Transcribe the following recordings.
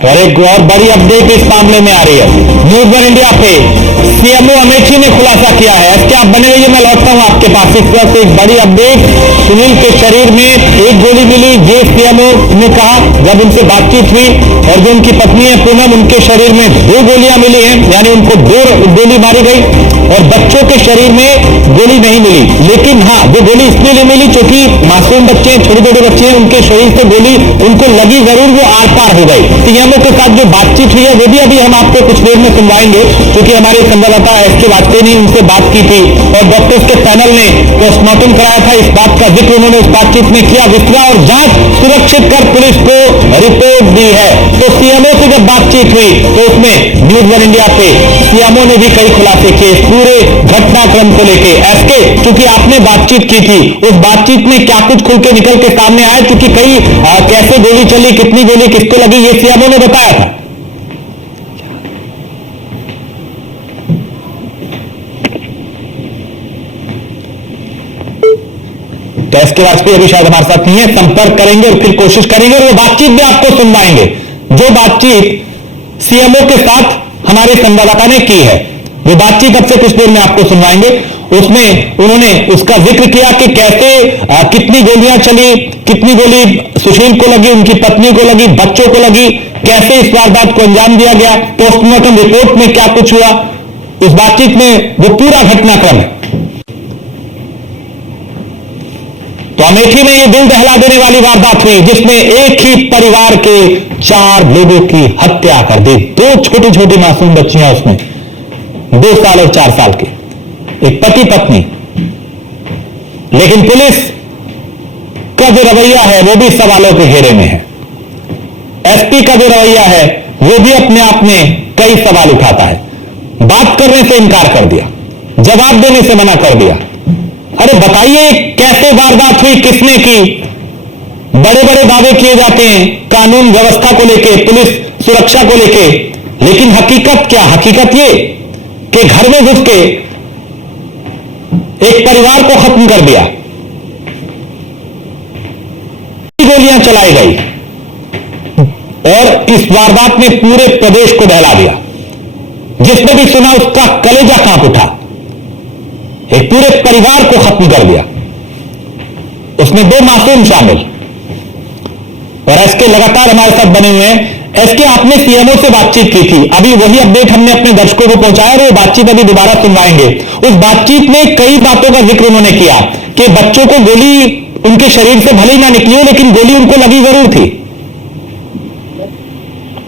और एक और बड़ी अपडेट इस मामले में आ रही है। न्यूज़ वन इंडिया पे सीएमओ अमेठी ने खुलासा किया है। इसके आप बने रहिए, मैं लौटता हूं आपके पास। इस तरह से एक बड़ी अपडेट, सुनील के शरीर में एक गोली मिली, ये सीएमओ ने कहा जब उनसे बातचीत हुई। और जो उनकी पत्नी है पूनम, उनके शरीर में 2 गोलियां मिली हैं, यानी उनको 2 गोली मारी गई। और बच्चों के शरीर में गोली नहीं मिली, लेकिन हाँ वो गोली इसलिए नहीं मिली क्योंकि मासूम बच्चे हैं, छोटे छोटे बच्चे हैं, उनके शरीर से गोली उनको लगी जरूर, वो आर पार हो गई। सीएमओ के साथ जो बातचीत हुई है वो भी अभी हम आपको कुछ देर में सुनवाएंगे, क्योंकि हमारे संवाददाता एसके वाजपेयी ने उनसे बात की थी और डॉक्टर्स के पैनल ने पोस्टमार्टम कराया था। इस बात का जिक्र उन्होंने इस बातचीत में किया। विस्तृत और जांच सुरक्षित कर पुलिस को रिपोर्ट दी है। तो सीएमओ से जब बातचीत हुई तो उसमें न्यूज़ वन इंडिया पे सीएमओ ने भी कई खुलासे किए पूरे घटनाक्रम को लेकर। एसके, क्योंकि आपने बातचीत की थी, उस बातचीत में क्या कुछ खुल के निकल के सामने आया? क्योंकि कई कैसे गोली चली, कितनी गोली किसको लगी, ये सीएमओ ने बताया था। तो एसके वाजपेयी अभी शायद हमारे साथ नहीं है, संपर्क करेंगे और फिर कोशिश करेंगे और वो बातचीत भी आपको सुनवाएंगे, जो बातचीत सीएमओ के साथ हमारे संवाददाता ने की है। वो बातचीत अब से कुछ देर में आपको सुनवाएंगे। उसमें उन्होंने उसका जिक्र किया कि कैसे कितनी गोलियां चली, कितनी गोली सुशील को लगी, उनकी पत्नी को लगी, बच्चों को लगी, कैसे इस वारदात को अंजाम दिया गया, पोस्टमार्टम रिपोर्ट में क्या कुछ हुआ। इस बातचीत में वो पूरा घटनाक्रम है। तो अमेठी में ये दिल दहला देने वाली वारदात हुई जिसमें एक ही परिवार के 4 लोगों की हत्या कर दी। 2 छोटी छोटी मासूम बच्चियां, उसमें 2 साल और 4 साल की, एक पति पत्नी। लेकिन पुलिस का जो रवैया है वो भी सवालों के घेरे में है। एसपी का जो रवैया है वो भी अपने आप में कई सवाल उठाता है। बात करने से इनकार कर दिया, जवाब देने से मना कर दिया। अरे बताइए कैसे वारदात हुई, किसने की? बड़े बड़े दावे किए जाते हैं कानून व्यवस्था को लेके, पुलिस सुरक्षा को लेके, लेकिन हकीकत क्या? हकीकत ये कि घर में घुस के एक परिवार को खत्म कर दिया, गोलियां चलाई गई और इस वारदात ने पूरे प्रदेश को दहला दिया। जिसने भी सुना उसका कलेजा कांप उठा। एक पूरे परिवार को खत्म कर दिया, उसमें 2 मासूम शामिल। और एसके लगातार हमारे साथ बने हुए हैं। एसके, आपने सीएमओ से बातचीत की थी, अभी वही अपडेट हमने अपने दर्शकों को पहुंचाया और वो बातचीत अभी दोबारा सुनवाएंगे। उस बातचीत में कई बातों का जिक्र उन्होंने किया कि बच्चों को गोली उनके शरीर से भले ही ना निकली हो, लेकिन गोली उनको लगी जरूर थी।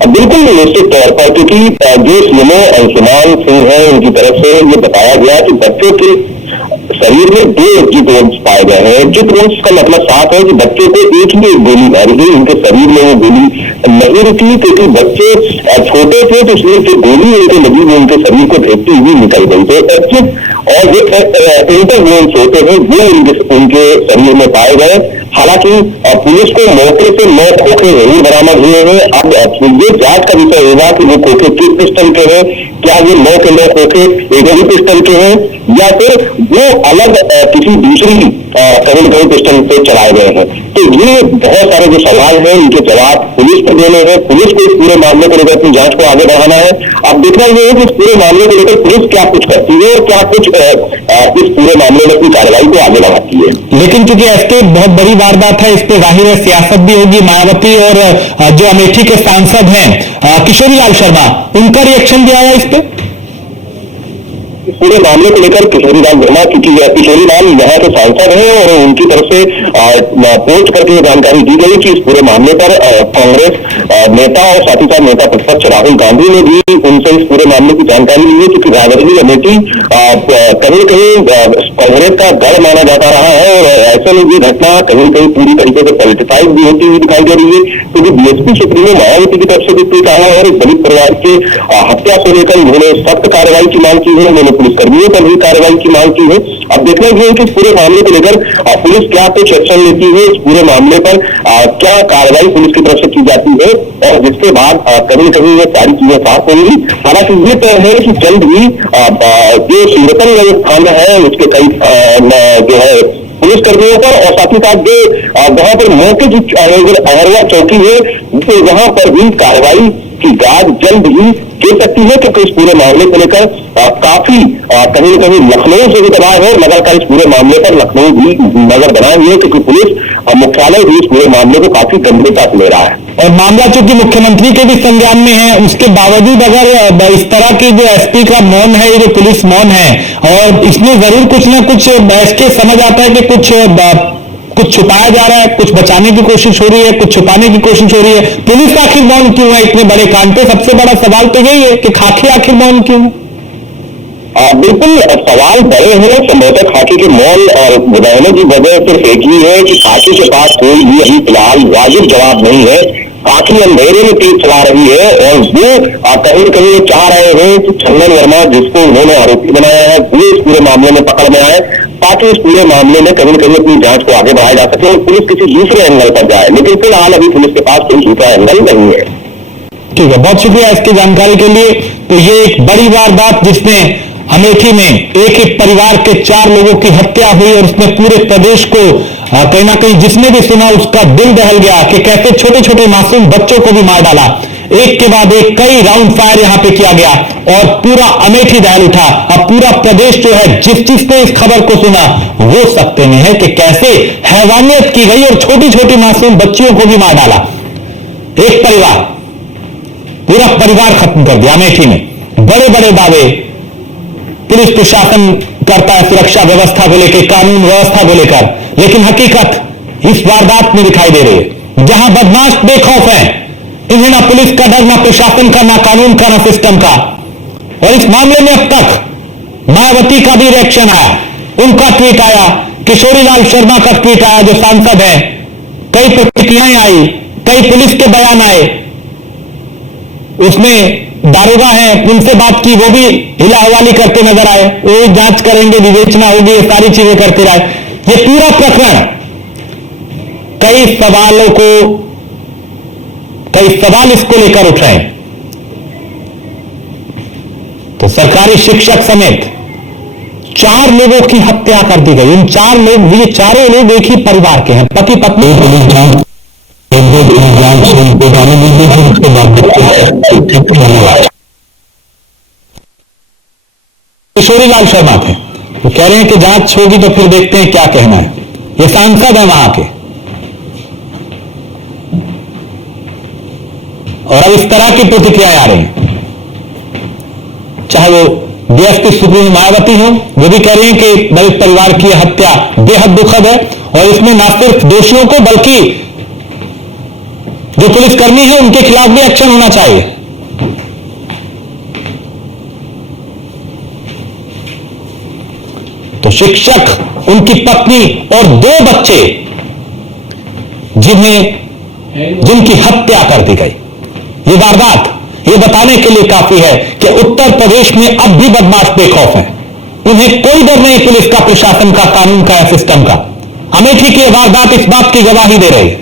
बिल्कुल निश्चित तौर पर, क्योंकि जो सीएमओ अंशुमान सिंह है उनकी तरफ से ये बताया गया कि बच्चों के शरीर में 2 एग्जिट वोन्स पाए गए हैं। एग्जिट वोन्स का मतलब साफ है कि बच्चों को एक ही गोली मारी गई, उनके शरीर में वो गोली नहीं रुकी, क्योंकि बच्चे छोटे थे तो इसलिए जो गोली उनको लगी वो उनके शरीर को भेजती हुई निकल गई। तो एग्जिट और जो इंटर वोन्स होते हैं वो उनके शरीर में पाए गए। हालांकि पुलिस को मौके से 9 खोखे जरूर बरामद हुए हैं। अब ये जांच का विषय होगा कि वो खोखे किस पिस्टल के हैं, क्या ये 9 के 9 खोखे एक ही पिस्टल के हैं या फिर वो अलग किसी दूसरी कहीं पिस्टल से चलाए गए हैं। तो ये बहुत सारे जो सवाल हैं इनके जवाब पुलिस को देने हैं। पुलिस को इस पूरे मामले को लेकर अपनी जांच को आगे बढ़ाना है। अब देखना ये है कि इस पूरे मामले को लेकर पुलिस क्या कुछ करती है और क्या कुछ इस पूरे मामले में अपनी कार्रवाई को आगे बढ़ाती है। लेकिन क्योंकि ऐसे बहुत बड़ी वारदात है, इस पे जाहिर है सियासत भी होगी। मायावती और जो अमेठी के सांसद हैं किशोरी लाल शर्मा, उनका रिएक्शन भी आया इस पे। पूरे मामले को लेकर किशोरी लाल वर्मा, क्योंकि किशोरी लाल यहाँ के सांसद हैं और उनकी तरफ से पोस्ट करके ये जानकारी दी गई कि इस पूरे मामले पर कांग्रेस नेता और साथ ही साथ नेता प्रतिपक्ष राहुल गांधी ने भी उनसे इस पूरे मामले की जानकारी ली है, क्योंकि रायबरेली अमेठी कहीं कहीं कांग्रेस का गढ़ माना जाता रहा है और ऐसे में ये घटना कहीं कहीं पूरी तरीके से पॉलिटिसाइज भी होती हुई दिखाई दे रही है। क्योंकि बीएसपी सुप्रीमो मायावती की तरफ से भी कोई कहा और दलित परिवार के हत्या को लेकर उन्होंने सख्त कार्रवाई की मांग की है, उन्होंने पुलिसकर्मियों पर भी कार्रवाई की मांग की है। अब देखना ये है कि इस पूरे मामले को लेकर पुलिस क्या कुछ एक्शन लेती है, इस पूरे मामले पर क्या कार्रवाई पुलिस की तरफ से की जाती है और जिसके बाद कहीं न कहीं ये सारी चीजें साफ होंगी। हालांकि ये तय है कि जल्द ही जो सिंगतन थाना है उसके कई जो है पुलिसकर्मियों पर, और साथ ही साथ जो वहां पर मौके की अहरवा चौकी है, तो वहां पर भी कार्रवाई की गाज जल्द ही दे सकती है, क्योंकि इस पूरे मामले को लेकर काफी कहीं न कहीं लखनऊ से भी दबाव है। मगर का इस पूरे मामले पर लखनऊ भी नजर बनाए हुए है, क्योंकि पुलिस मुख्यालय भी इस पूरे मामले को काफी गंभीरता से ले रहा है। और मामला चूंकि मुख्यमंत्री के भी संज्ञान में है, उसके बावजूद अगर इस तरह की जो एसपी का मौन है, ये जो पुलिस मौन है, और इसमें जरूर कुछ ना कुछ ऐसे समझ आता है कि कुछ छुपाया जा रहा है, कुछ बचाने की कोशिश हो रही है, कुछ छुपाने की कोशिश हो रही है। पुलिस आखिर मौन क्यों है इतने बड़े कांड पे? सबसे बड़ा सवाल तो यही है कि खाकी आखिर मौन क्यों है? बिल्कुल, सवाल बड़े हैं। संभवतः खाकी के मौन और बदलने की वजह सिर्फ एक ही है कि खाकी के पास कोई भी अभी फिलहाल वाजिब जवाब नहीं है। खाकी अंधेरे में तीर चला रही है, और वो कहीं न कहीं चाह रहे हैं कि चंदन वर्मा, जिसको उन्होंने आरोपी बनाया है, वो इस पूरे मामले में पकड़ में आए, ताकि इस पूरे मामले में कहीं न कहीं अपनी जांच को आगे बढ़ाया जा सके और पुलिस किसी दूसरे एंगल पर जाए। लेकिन फिलहाल अभी पुलिस के पास कोई दूसरा एंगल नहीं है। ठीक है, बहुत शुक्रिया इसकी जानकारी के लिए। तो ये एक बड़ी वारदात जिसमें अमेठी में एक एक परिवार के 4 लोगों की हत्या हुई, और उसने पूरे प्रदेश को कहीं ना कहीं जिसने भी सुना उसका दिल दहल गया कि कैसे छोटे छोटे मासूम बच्चों को भी मार डाला। एक के बाद एक कई राउंड फायर यहां पे किया गया, और पूरा अमेठी दहल उठा। अब पूरा प्रदेश जो है, जिसने इस खबर को सुना वो सकते में है कि कैसे हैवानियत की गई और छोटी छोटी मासूम बच्चियों को भी मार डाला। एक परिवार, पूरा परिवार खत्म कर दिया अमेठी में। बड़े बड़े दावे पुलिस प्रशासन करता है सुरक्षा व्यवस्था को लेकर, कानून व्यवस्था को लेकर, लेकिन हकीकत इस वारदात में दिखाई दे रही है। जहां बदमाश बेखौफ है, इन्हें ना पुलिस का डर, ना प्रशासन का, ना कानून का, ना सिस्टम का। और इस मामले में अब तक मायावती का भी रिएक्शन आया, उनका ट्वीट आया, किशोरीलाल शर्मा का ट्वीट आया जो सांसद है, कई प्रतिक्रियाएं आई, कई पुलिस के बयान आए। उसमें दारोगा है, उनसे बात की, वो भी हिला हवाली करते नजर आए, वो जांच करेंगे, विवेचना होगी, ये सारी चीजें करते रहे। ये पूरा प्रकरण कई सवाल इसको लेकर उठ रहे हैं। तो सरकारी शिक्षक समेत 4 लोगों की हत्या कर दी गई। इन 4 लोग, ये चारों लोग एक ही परिवार के हैं, पति पत्नी। किशोरीलाल शर्मा थे, वो कह रहे हैं कि जांच होगी तो फिर देखते हैं क्या कहना है। ये सांसद है वहां के, और अब इस तरह की प्रतिक्रियाएं आ रही हैं। चाहे वो डीएसपी सुप्रीमो मायावती हो, वो भी कह रहे हैं कि दलित परिवार की हत्या बेहद दुखद है, और इसमें न सिर्फ दोषियों को बल्कि जो पुलिसकर्मी है उनके खिलाफ भी एक्शन होना चाहिए। तो शिक्षक, उनकी पत्नी और 2 बच्चे जिनकी हत्या कर दी गई। ये वारदात ये बताने के लिए काफी है कि उत्तर प्रदेश में अब भी बदमाश बेखौफ हैं। उन्हें कोई डर नहीं पुलिस का, प्रशासन का, कानून का या सिस्टम का। अमेठी की वारदात इस बात की गवाही दे रही है,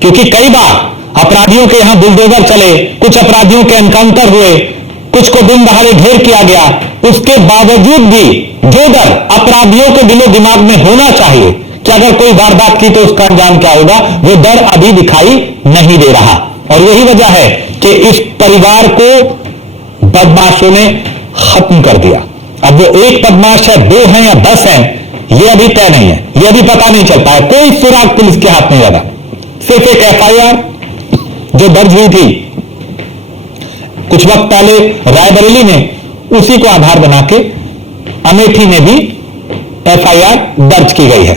क्योंकि कई बार अपराधियों के यहां बुलडोजर चले, कुछ अपराधियों के एनकाउंटर हुए, कुछ को दिन दहाड़े ढेर किया गया। उसके बावजूद भी जो डर अपराधियों के दिलो दिमाग में होना चाहिए कि अगर कोई वारदात की तो उसका अंजाम क्या होगा, वो डर अभी दिखाई नहीं दे रहा। और यही वजह है कि इस परिवार को बदमाशों ने खत्म कर दिया। अब वो एक बदमाश है, 2 हैं या 10 हैं, ये अभी तय नहीं है, ये अभी पता नहीं चल पाया। कोई सुराग पुलिस के हाथ नहीं लगा। सिर्फ एक FIR जो दर्ज हुई थी कुछ वक्त पहले रायबरेली में, उसी को आधार बना के अमेठी में भी FIR दर्ज की गई है।